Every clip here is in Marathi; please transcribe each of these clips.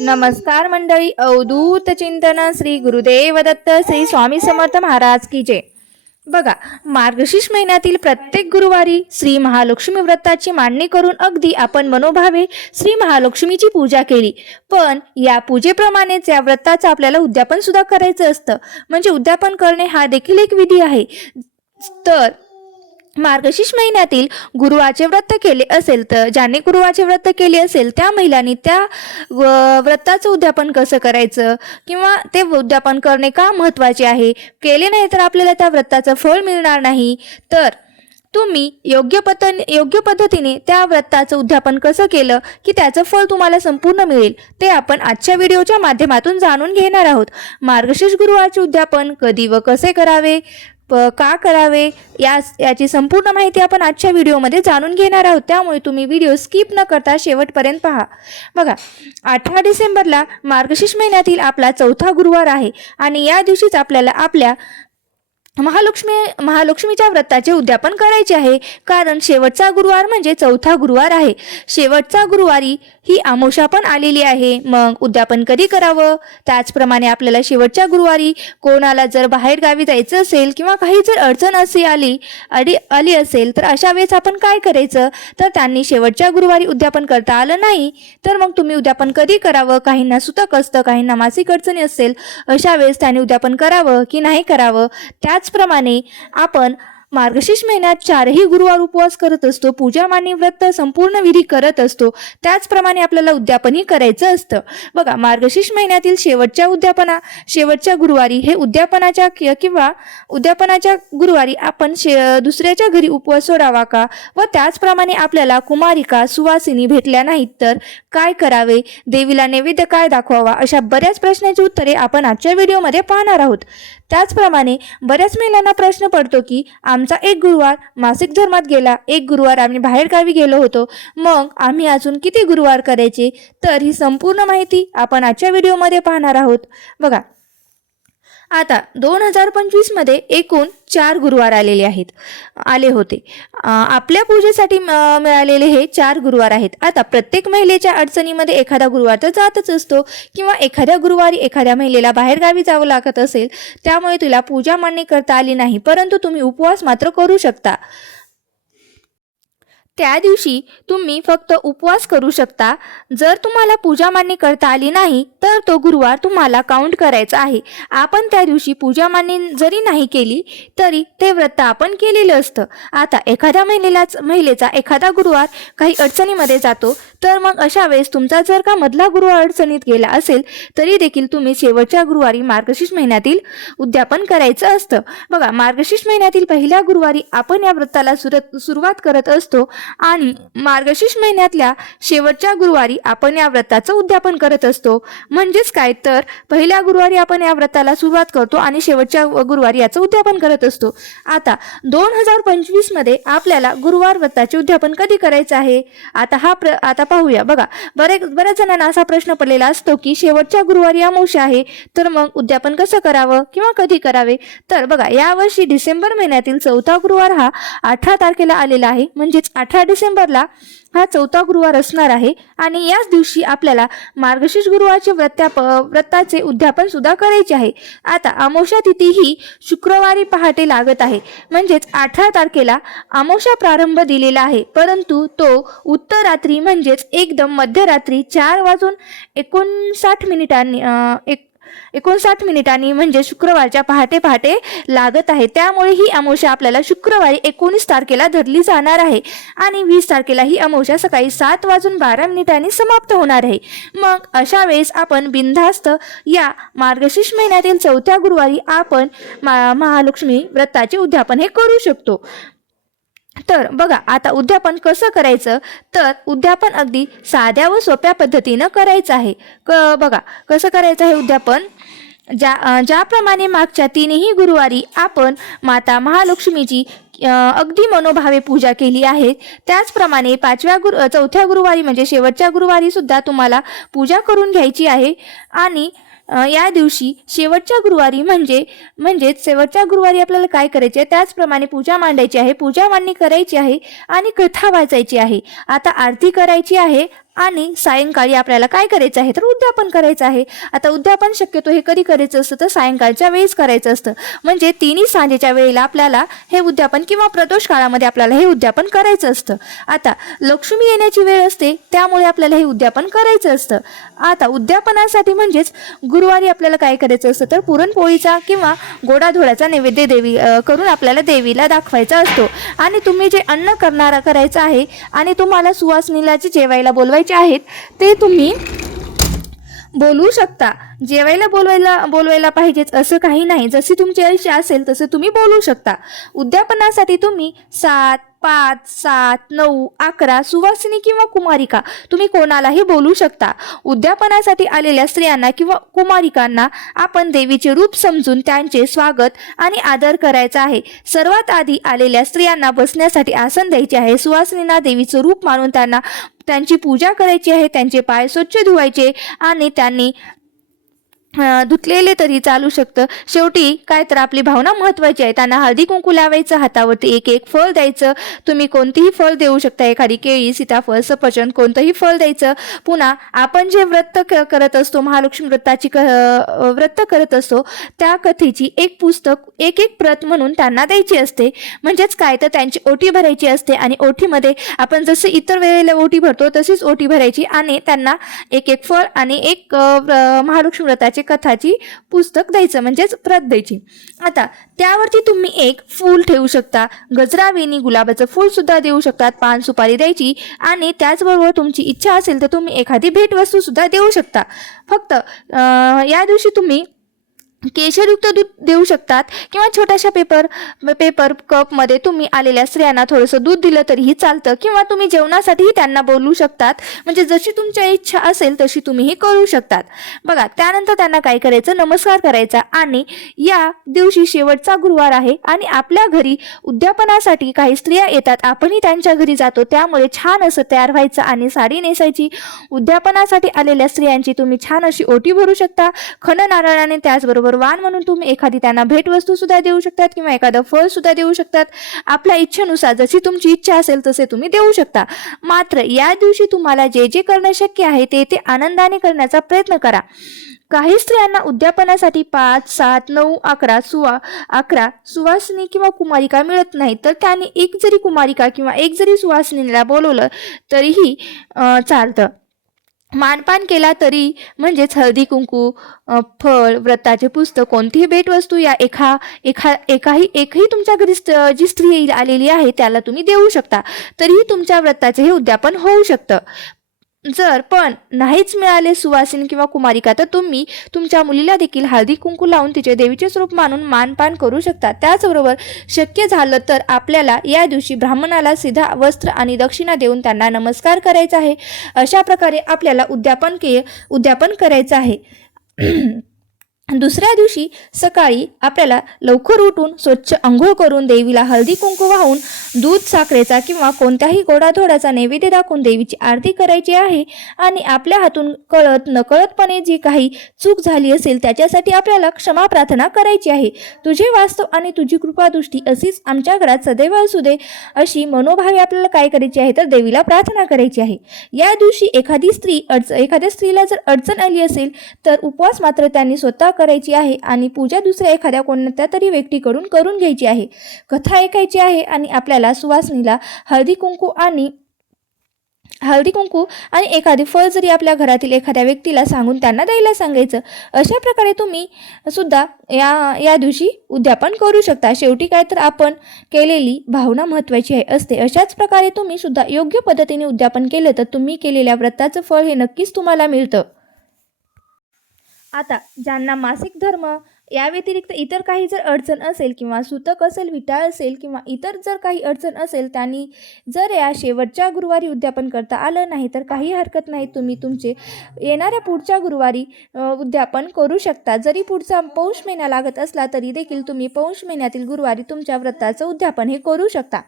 नमस्कार मंडळी. अवधूत चिंतन श्री गुरुदेव दत्त श्री स्वामी समर्थ महाराज की जय. बघा, मार्गशीर्ष महिन्यातील प्रत्येक गुरुवारी श्री महालक्ष्मी व्रताची मांडणी करून अगदी आपण मनोभावे श्री महालक्ष्मीची पूजा केली. पण या पूजेप्रमाणेच या व्रताचं आपल्याला उद्यापन सुद्धा करायचं असतं. म्हणजे उद्यापन करणे हा देखील एक विधी आहे. तर मार्गशीर्ष महिन्यातील गुरुवारचे व्रत केले असेल तर ज्यांनी गुरुवारचे व्रत केले असेल त्या महिलांनी त्या व्रताचं उद्यापन कसं करायचं किंवा ते उद्यापन करणे का महत्त्वाचे आहे, केले नाही तर आपल्याला त्या व्रताचं फळ मिळणार नाही. तर तुम्ही योग्य पद्धतीने त्या व्रताचं उद्यापन कसं केलं की त्याचं फळ तुम्हाला संपूर्ण मिळेल ते आपण आजच्या व्हिडिओच्या माध्यमातून जाणून घेणार आहोत. मार्गशीर्ष गुरुवारचे उद्यापन कधी व कसे करावे, का करावे याची संपूर्ण माहिती आपण आजच्या व्हिडिओमध्ये जाणून घेणार आहोत. त्यामुळे तुम्ही व्हिडिओ स्किप न करता शेवटपर्यंत पहा. बघा, 18 डिसेंबरला मार्गशीर्ष महिन्यातील आपला चौथा गुरुवार आहे आणि या दिवशीच आपल्याला आपल्या महालक्ष्मीच्या व्रताचे उद्यापन करायचे आहे. कारण शेवटचा गुरुवार म्हणजे चौथा गुरुवार आहे. शेवटचा गुरुवारी ही अमावस्या पण आलेली आहे. मग उद्यापन कधी करावं, त्याचप्रमाणे आपल्याला शेवटच्या गुरुवारी कोणाला जर बाहेर गावी जायचं असेल किंवा काही जर अडचण अशी आली असेल तर अशा वेळेस आपण काय करायचं, तर त्यांनी शेवटच्या गुरुवारी उद्यापन करता आलं नाही तर मग तुम्ही उद्यापन कधी करावं. काहींना सुतक असतं, काहींना मासिक अडचणी असेल, अशा वेळेस त्यांनी उद्यापन करावं की नाही करावं. त्याचप्रमाणे आपण मार्गशीर्ष महिन्यात 4ही गुरुवार उपवास करत असतो, पूजा मांडणी व्रत संपूर्ण विधी करत असतो. त्याचप्रमाणे आपल्याला उद्यापनही करायचं असतं. बघा, मार्गशीर्ष महिन्यातील शेवटच्या गुरुवारी हे उद्यापनाच्या गुरुवारी आपण दुसऱ्याच्या घरी उपवास सोडावा का, व त्याचप्रमाणे आपल्याला कुमारिका सुवासिनी भेटल्या नाहीत तर काय करावे, देवीला नैवेद्य काय दाखवावा, अशा बऱ्याच प्रश्नांची उत्तरे आपण आजच्या व्हिडिओमध्ये पाहणार आहोत. त्याचप्रमाणे बऱ्याच महिलांना प्रश्न पडतो की आमचा एक गुरुवार मासिक धर्मात गेला, एक गुरुवार आम्ही बाहेर गावी गेलो होतो, मग आम्ही अजून किती गुरुवार करायचे. तर ही संपूर्ण माहिती आपण आजच्या व्हिडिओमध्ये पाहणार आहोत. बघा, आता 2025 मध्ये एकूण 4 गुरुवार आले होते. आपल्या पूजेसाठी मिळालेले हे 4 गुरुवार आहेत. आता प्रत्येक महिलेच्या अडचणीमध्ये एखादा गुरुवार तर जातच असतो किंवा एखाद्या गुरुवारी एखाद्या महिलेला बाहेरगावी जावं लागत असेल, त्यामुळे तिला पूजा मांडणी करता आली नाही, परंतु तुम्ही उपवास मात्र करू शकता. त्या दिवशी तुम्ही फक्त उपवास करू शकता. जर तुम्हाला पूजा मांडणी करता आली नाही तर तो गुरुवार तुम्हाला काउंट करायचा आहे. आपण त्या दिवशी पूजा मांडणी जरी नाही केली तरी ते व्रत आपण केलेलं असतं. आता एखाद्या महिलेचा एखादा गुरुवार काही अडचणीमध्ये जातो, तर मग अशा वेळेस तुमचा जर का मधला गुरुवार अडचणीत गेला असेल तरी देखील तुम्ही शेवटच्या गुरुवारी मार्गशीर्ष महिन्यातील उद्यापन करायचं असतं. बघा, मार्गशीर्ष महिन्यातील पहिल्या गुरुवारी आपण या व्रताला सुरुवात करत असतो आणि मार्गशीर्ष महिन्यातल्या शेवटच्या गुरुवारी आपण या व्रताचं उद्यापन करत असतो. म्हणजेच काय, तर पहिल्या गुरुवारी आपण या व्रताला सुरुवात करतो आणि शेवटच्या गुरुवारी याचं उद्यापन करत असतो. आता 2025 मध्ये आपल्याला गुरुवार व्रताचे उद्यापन कधी करायचं आहे, आता पाहूया. बघा, बऱ्याच जणांना असा प्रश्न पडलेला असतो की शेवटच्या गुरुवारी अमावस्या आहे, तर मग उद्यापन कसं करावं किंवा कधी करावे. तर बघा, यावर्षी डिसेंबर महिन्यातील चौथा गुरुवार हा 18 तारखेला आलेला आहे. म्हणजेच 18 डिसेंबरला हा चौथा गुरुवार असणार आहे आणि याच दिवशी आपल्याला मार्गशीर्ष गुरुवारचे व्रताचे उद्यापन सुद्धा करायचे आहे. आता अमावस्या तिथी ही शुक्रवारी पहाटे लागत आहे. म्हणजेच 18 तारखेला अमावस्या प्रारंभ दिलेला आहे, परंतु तो उत्तर रात्री म्हणजेच एकदम मध्यरात्री 4:59 मिनिटांनी म्हणजे शुक्रवारच्या पहाटे लागत आहे. त्यामुळे ही अमावस्या आपल्याला शुक्रवारी 19 तारखेला धरली जाणार आहे आणि 20 तारखेला ही अमावस्या सकाळी 7:12 समाप्त होणार आहे. मग अशा वेळेस आपण बिनधास्त या मार्गशीर्ष महिन्यातील चौथ्या गुरुवारी आपण महालक्ष्मी व्रताचे उद्यापन हे करू शकतो. तर बघा, आता उद्यापन कसं करायचं, तर उद्यापन अगदी साध्या व सोप्या पद्धतीनं करायचं आहे. बघा, कसं करायचं आहे उद्यापन. ज्याप्रमाणे मागच्या 3ही गुरुवारी आपण माता महालक्ष्मीची अगदी मनोभावे पूजा केली आहे, त्याचप्रमाणे चौथ्या गुरुवारी म्हणजे शेवटच्या गुरुवारी सुद्धा तुम्हाला पूजा करून घ्यायची आहे. आणि या दिवशी शेवटच्या गुरुवारी म्हणजेच शेवटच्या गुरुवारी आपल्याला काय करायचे, त्याचप्रमाणे पूजा मांडायची आहे, पूजा मांडणी करायची आहे आणि कथा वाचायची आहे. आता आरती करायची आहे आणि सायंकाळी आपल्याला काय करायचं आहे तर उद्यापन करायचं आहे. आता उद्यापन शक्यतो हे कधी करायचं असतं तर सायंकाळच्या वेळेस करायचं असतं, म्हणजे तिन्ही सांजेच्या वेळेला आपल्याला हे उद्यापन किंवा प्रदोष काळामध्ये आपल्याला हे उद्यापन करायचं असतं. आता लक्ष्मी येण्याची वेळ असते, त्यामुळे आपल्याला हे उद्यापन करायचं असतं. आता उद्यापनासाठी म्हणजेच गुरुवारी आपल्याला काय करायचं असतं तर पुरणपोळीचा किंवा गोडाधोडाचा नैवेद्य करून आपल्याला देवीला दाखवायचा असतो. आणि तुम्ही जे अन्न करायचं आहे आणि तुम्हाला सुवासिनीला जे जेवायला बोलवायचे आहेत ते तुम्ही बोलवू शकता. जेवायला बोलवायला पाहिजेच असं काही नाही, जशी तुमची इच्छा असेल तसं तुम्ही बोलवू शकता. उद्यापनासाठी तुम्ही 7, 5, 7, 9, 11 सुवासिनी किंवा कुमारिका तुम्ही कोणालाही बोलू शकता. उद्यापनासाठी आलेल्या स्त्रियांना किंवा कुमारिकांना आपण देवीचे रूप समजून त्यांचे स्वागत आणि आदर करायचा आहे. सर्वात आधी आलेल्या स्त्रियांना बसण्यासाठी आसन द्यायचे आहे. सुवासिनींना देवीचं रूप मानून त्यांची पूजा करायची आहे. त्यांचे पाय स्वच्छ धुवायचे आणि त्यांनी धुतलेले तरी चालू शकतं. शेवटी काय तर आपली भावना महत्त्वाची आहे. त्यांना हळदी कुंकू लावायचं, हातावरती एक एक फळ द्यायचं. तुम्ही कोणतेही फळ देऊ शकता, एखादी केळी, सीताफळ, सफरचंद कोणतंही फळ द्यायचं. पुन्हा आपण जे व्रत करत असतो, महालक्ष्मी व्रताची व्रत करत असतो त्या कथेची एक पुस्तक एक प्रत म्हणून त्यांना द्यायची असते. म्हणजेच काय तर त्यांची ओटी भरायची असते आणि ओटीमध्ये आपण जसं इतर वेळेला ओटी भरतो तशीच ओटी भरायची आणि त्यांना एक फळ आणि एक महालक्ष्मी व्रताची कथाची पुस्तक द्यायचं, म्हणजेच प्रत द्यायची. आता त्यावरती तुम्ही एक फूल ठेवू शकता, गजरा, वेणी, गुलाबाचं फूल सुद्धा देऊ शकतात, पान सुपारी द्यायची आणि त्याचबरोबर तुमची इच्छा असेल तर तुम्ही एखादी भेटवस्तू सुद्धा देऊ शकता. फक्त या दिवशी तुम्ही केशरयुक्त दूध देऊ शकतात किंवा छोट्याशा पेपर कपमध्ये तुम्ही आलेल्या स्त्रियांना थोडंसं दूध दिलं तरीही चालतं, किंवा तुम्ही जेवणासाठीही त्यांना बोलवू शकतात. म्हणजे जशी तुमची इच्छा असेल तशी तुम्ही हे करू शकतात. बघा, त्यानंतर त्यांना काय करायचं, नमस्कार करायचा. आणि या दिवशी शेवटचा गुरुवार आहे आणि आपल्या घरी उद्यापनासाठी काही स्त्रिया येतात, आपणही त्यांच्या घरी जातो. त्यामुळे छान असं तयार व्हायचं आणि साडी नेसायची. उद्यापनासाठी आलेल्या स्त्रियांची तुम्ही छान अशी ओटी भरू शकता खण नारळाने. त्याचबरोबर वाण म्हणून तुम्ही एखादी त्यांना भेटवस्तू सुद्धा देऊ शकतात किंवा एखादं फळ सुद्धा देऊ शकतात. आपल्या इच्छेनुसार जशी तुमची इच्छा असेल तसे तुम्ही देऊ शकता. मात्र या दिवशी तुम्हाला जे जे करणं शक्य आहे ते आनंदाने करण्याचा प्रयत्न करा. काही स्त्रियांना उद्यापनासाठी 5, 7, 9, 11 सुवासिनी किंवा कुमारिका मिळत नाही, तर त्यांनी एक जरी कुमारिका किंवा एक जरी सुवासिनीला बोलवलं तरीही चालतं. मानपान केला तरी, म्हणजेच हळदी कुंकू, फळ, व्रताचे पुस्तक, कोणतीही भेटवस्तू या एकही तुमच्या घरी जी स्त्री आलेली आहे त्याला तुम्ही देऊ शकता. तरीही तुमच्या व्रताचे हे उद्यापन होऊ शकतं. जर पण नाहीच मिळाले सुवासिनी किंवा कुमारिका तर तुम्ही तुमच्या मुलीला देखील हळदी कुंकू लावून तिचे देवीचे स्वरूप मानून मानपान करू शकता. त्याचबरोबर शक्य झालं तर आपल्याला या दिवशी ब्राह्मणाला सीधा वस्त्र आणि दक्षिणा देऊन त्यांना नमस्कार करायचा आहे. अशा प्रकारे आपल्याला उद्यापन करायचं आहे. दुसऱ्या दिवशी सकाळी आपल्याला लवकर उठून स्वच्छ अंघोळ करून देवीला हळदी कुंकू वाहून दूध साखरेचा किंवा कोणत्याही गोडाधोडाचा नैवेद्य दाखवून देवीची आरती करायची आहे. आणि आपल्या हातून नकळतपणे जी काही चूक झाली असेल त्याच्यासाठी आपल्याला क्षमा प्रार्थना करायची आहे. तुझे वास्तव आणि तुझी कृपादृष्टी अशीच आमच्या घरात सदैव असू दे, अशी मनोभावे आपल्याला काय करायची आहे तर देवीला प्रार्थना करायची आहे. या दिवशी एखाद्या स्त्रीला जर अडचण आली असेल तर उपवास मात्र त्यांनी स्वतः करायची आहे आणि पूजा दुसऱ्या एखाद्या कोणत्या तरी व्यक्तीकडून करून घ्यायची आहे. कथा ऐकायची आहे आणि आपल्याला सुवासिनीला हळदी कुंकू आणि एखादी फळ जरी आपल्या घरातील एखाद्या व्यक्तीला सांगून त्यांना द्यायला सांगायचं. अशा प्रकारे तुम्ही सुद्धा या दिवशी उद्यापन करू शकता. शेवटी काय तर आपण केलेली भावना महत्त्वाची असते. अशाच प्रकारे तुम्ही सुद्धा योग्य पद्धतीने उद्यापन केलं तर तुम्ही केलेल्या व्रताचं फळ हे नक्कीच तुम्हाला मिळतं. आता ज्यांना मासिक धर्म या व्यतिरिक्त इतर काही जर अडचण असेल किंवा सूतक असेल, विटाळ असेल किंवा इतर जर काही अडचण असेल, त्यांनी जर या शेवटच्या गुरुवारी उद्यापन करता आलं नाही तर काही हरकत नाही, तुम्ही तुमचे येणाऱ्या पुढच्या गुरुवारी उद्यापन करू शकता. जरी पुढचा पौष महिना लागत असला तरी देखील तुम्ही पौष महिन्यातील गुरुवारी तुमच्या व्रताचं उद्यापन हे करू शकता.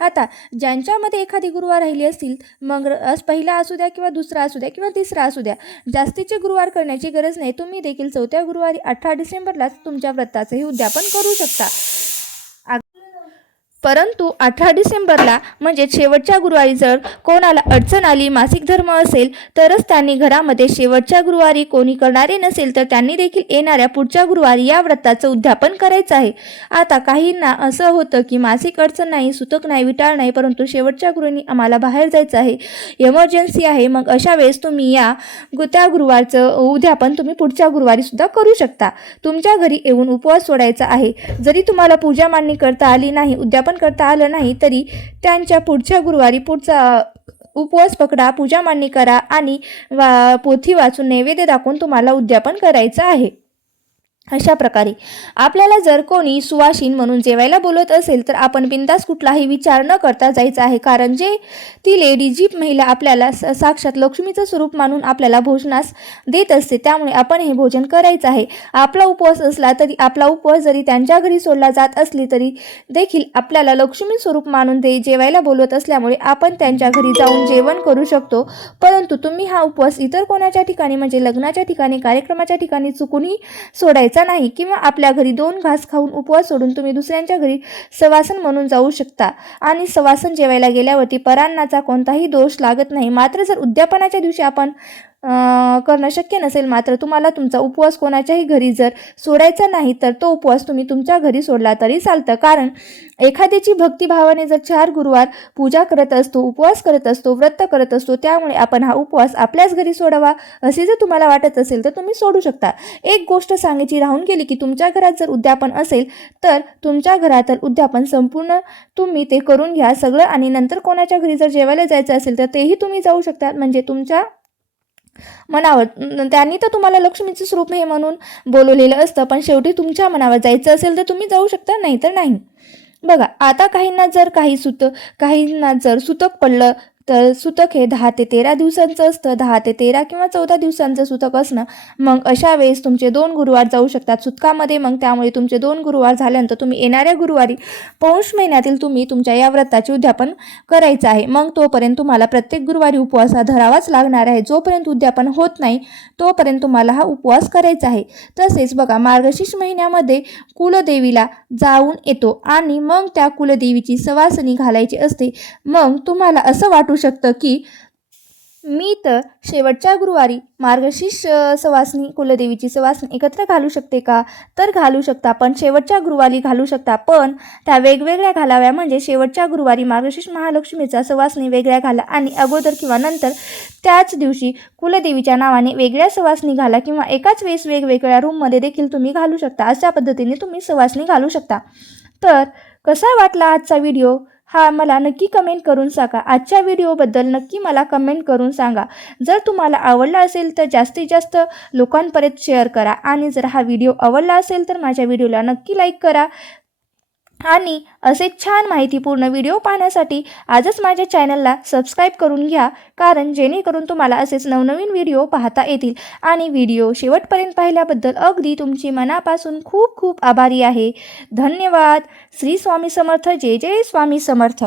आता ज्यांच्यामध्ये एखादी गुरुवार राहिली असतील, मग पहिला असू द्या किंवा दुसरा असू द्या किंवा तिसरा असू द्या, जास्तीचे गुरुवार करण्याची गरज नाही. तुम्ही देखील 4थ्या गुरुवारी 18 डिसेंबरलाच तुमच्या व्रताचे उद्यापन करू शकता. परंतु 18 डिसेंबरला म्हणजे शेवटच्या गुरुवारी जर कोणाला अडचण आली, मासिक धर्म असेल, तरच त्यांनी घरामध्ये शेवटच्या गुरुवारी कोणी करणारे नसेल तर त्यांनी देखील येणाऱ्या पुढच्या गुरुवारी या व्रताचं उद्यापन करायचं आहे. आता काहींना असं होतं की मासिक अडचण नाही, सुतक नाही, विटाळ नाही, परंतु शेवटच्या गुरुवारी आम्हाला बाहेर जायचं आहे, इमर्जन्सी आहे. मग अशा वेळेस तुम्ही त्या गुरुवारचं उद्यापन तुम्ही पुढच्या गुरुवारी सुद्धा करू शकता. तुमच्या घरी येऊन उपवास सोडायचा आहे. जरी तुम्हाला पूजा मांडणी करता आली नाही, उद्यापन करता आलं नाही, तरी त्यांच्या पुढच्या गुरुवारी पुढचा उपवास पकडा, पूजा मांडणी करा आणि पोथी वाचून नैवेद्य दाखवून तुम्हाला उद्यापन करायचं आहे. अशा प्रकारे आपल्याला जर कोणी सुवासिन म्हणून जेवायला बोलत असेल तर आपण बिनधास्त कुठलाही विचार न करता जायचं आहे. कारण जे ती लेडी, जी महिला आपल्याला साक्षात लक्ष्मीचं स्वरूप मानून आपल्याला भोजनास देत असते, त्यामुळे आपण हे भोजन करायचं आहे. आपला उपवास असला तरी, आपला उपवास जरी त्यांच्या घरी सोडला जात असली तरी देखील आपल्याला लक्ष्मी स्वरूप मानून ते जेवायला बोलवत असल्यामुळे आपण त्यांच्या घरी जाऊन जेवण करू शकतो. परंतु तुम्ही हा उपवास इतर कोणाच्या ठिकाणी म्हणजे लग्नाच्या ठिकाणी, कार्यक्रमाच्या ठिकाणी चुकूनही सोडायचा नाही. किंवा आपल्या घरी 2 घास खाऊन उपवास सोडून तुम्ही दुसऱ्यांच्या घरी सवासन म्हणून जाऊ शकता आणि सवासन जेवायला गेल्यावरती परान्नाचा कोणताही दोष लागत नाही. मात्र जर उद्यापनाच्या दिवशी आपण करणं शक्य नसेल, मात्र तुम्हाला तुमचा उपवास कोणाच्याही घरी जर सोडायचा नाही, तर तो उपवास तुम्ही तुमच्या घरी सोडला तरी चालतं. कारण एखाद्याची भक्तिभावाने जर 4 गुरुवार पूजा करत असतो, उपवास करत असतो, व्रत करत असतो, त्यामुळे आपण हा उपवास आपल्याच घरी सोडावा असे जर तुम्हाला वाटत असेल तर तुम्ही सोडू शकता. एक गोष्ट सांगायची राहून गेली की तुमच्या घरात जर उद्यापन असेल तर तुमच्या घरातील उद्यापन संपूर्ण तुम्ही ते करून घ्या सगळं, आणि नंतर कोणाच्या घरी जर जेवायला जायचं असेल तर तेही तुम्ही जाऊ शकता. म्हणजे तुमच्या मनावर, त्यांनी तर तुम्हाला लक्ष्मीचं स्वरूप हे म्हणून बोलवलेलं असतं, पण शेवटी तुमच्या मनावर जायचं असेल तर तुम्ही जाऊ शकता, नाही तर नाही. बघा, आता काहींना जर सुतक पडलं तर सुतक हे 10 ते 13 दिवसांचं असतं. 10 ते 13 किंवा 14 दिवसांचं सुतक असणं. मग अशा वेळेस तुमचे 2 गुरुवार जाऊ शकतात सुतकामध्ये. मग त्यामुळे तुमचे 2 गुरुवार झाल्यानंतर तुम्ही येणाऱ्या गुरुवारी पौष महिन्यातील तुम्ही तुमच्या या व्रताचे उद्यापन करायचं आहे. मग तोपर्यंत तुम्हाला प्रत्येक गुरुवारी उपवास हा धरावाच लागणार आहे. जोपर्यंत उद्यापन होत नाही तोपर्यंत तुम्हाला हा उपवास करायचा आहे. तसेच बघा, मार्गशीर्ष महिन्यामध्ये कुलदेवीला जाऊन येतो आणि मग त्या कुलदेवीची सवासणी घालायची असते. मग तुम्हाला असं वाटू शकतं की मी तर शेवटच्या गुरुवारी मार्गशीर्ष सवासणी, कुलदेवीची सवासणी एकत्र घालू शकते का? तर घालू शकता, पण शेवटच्या गुरुवारी घालू शकता, पण त्या वेगवेगळ्या घालाव्या. म्हणजे शेवटच्या गुरुवारी मार्गशीर्ष महालक्ष्मीचा सवासणी वेगळ्या घाला आणि अगोदर किंवा नंतर त्याच दिवशी कुलदेवीच्या नावाने वेगळ्या सवासणी घाला, किंवा एकाच वेळेस वेगवेगळ्या रूममध्ये देखील तुम्ही घालू शकता. अशा पद्धतीने तुम्ही सवासणी घालू शकता. तर कसा वाटला आजचा व्हिडिओ हा मला नक्की कमेंट करून सांगा. आजच्या व्हिडिओबद्दल नक्की मला कमेंट करून सांगा. जर तुम्हाला आवडला असेल तर जास्तीत जास्त लोकांपर्यंत शेअर करा, आणि जर हा व्हिडिओ आवडला असेल तर माझ्या व्हिडिओला नक्की लाईक करा. आणि असे छान माहितीपूर्ण व्हिडिओ पाहण्यासाठी आजच माझ्या चॅनलला सबस्क्राईब करून घ्या, कारण जेणेकरून तुम्हाला असेच नवनवीन व्हिडिओ पाहता येतील. आणि व्हिडिओ शेवटपर्यंत पाहिल्याबद्दल अगदी तुमची मनापासून खूप खूप आभारी आहे. धन्यवाद. श्री स्वामी समर्थ. जय जय स्वामी समर्थ.